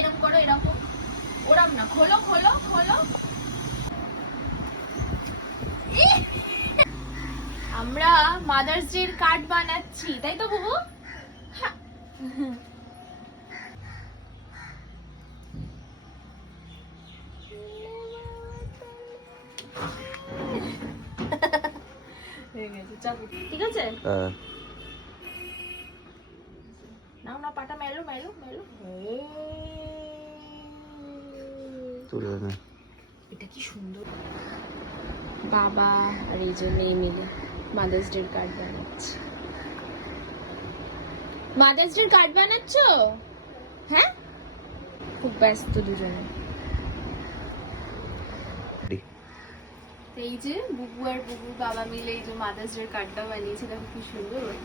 এরকম করো, এরকম ওরম না, খোলো খোলো খোলো। আমরা মাদার্স ডে এর কার্ড বানাচ্ছি, তাই তো বুবু? ঠিক আছে, নাও না পাটা মেলো মেলো মেলো। এটা কি সুন্দর। বাবা আর এই যে মেয়ে মিলে মাদার্স ডে কার্ড বানাচ্ছে। মাদার্স ডে কার্ড বানাচ্ছ? হ্যাঁ, খুব ব্যস্ত দুজনে। এই যে বুবু আর বুবুর বাবা মিলে এই যে মাদার্স ডে কার্ডটা বানিয়েছে, দেখো কি সুন্দর।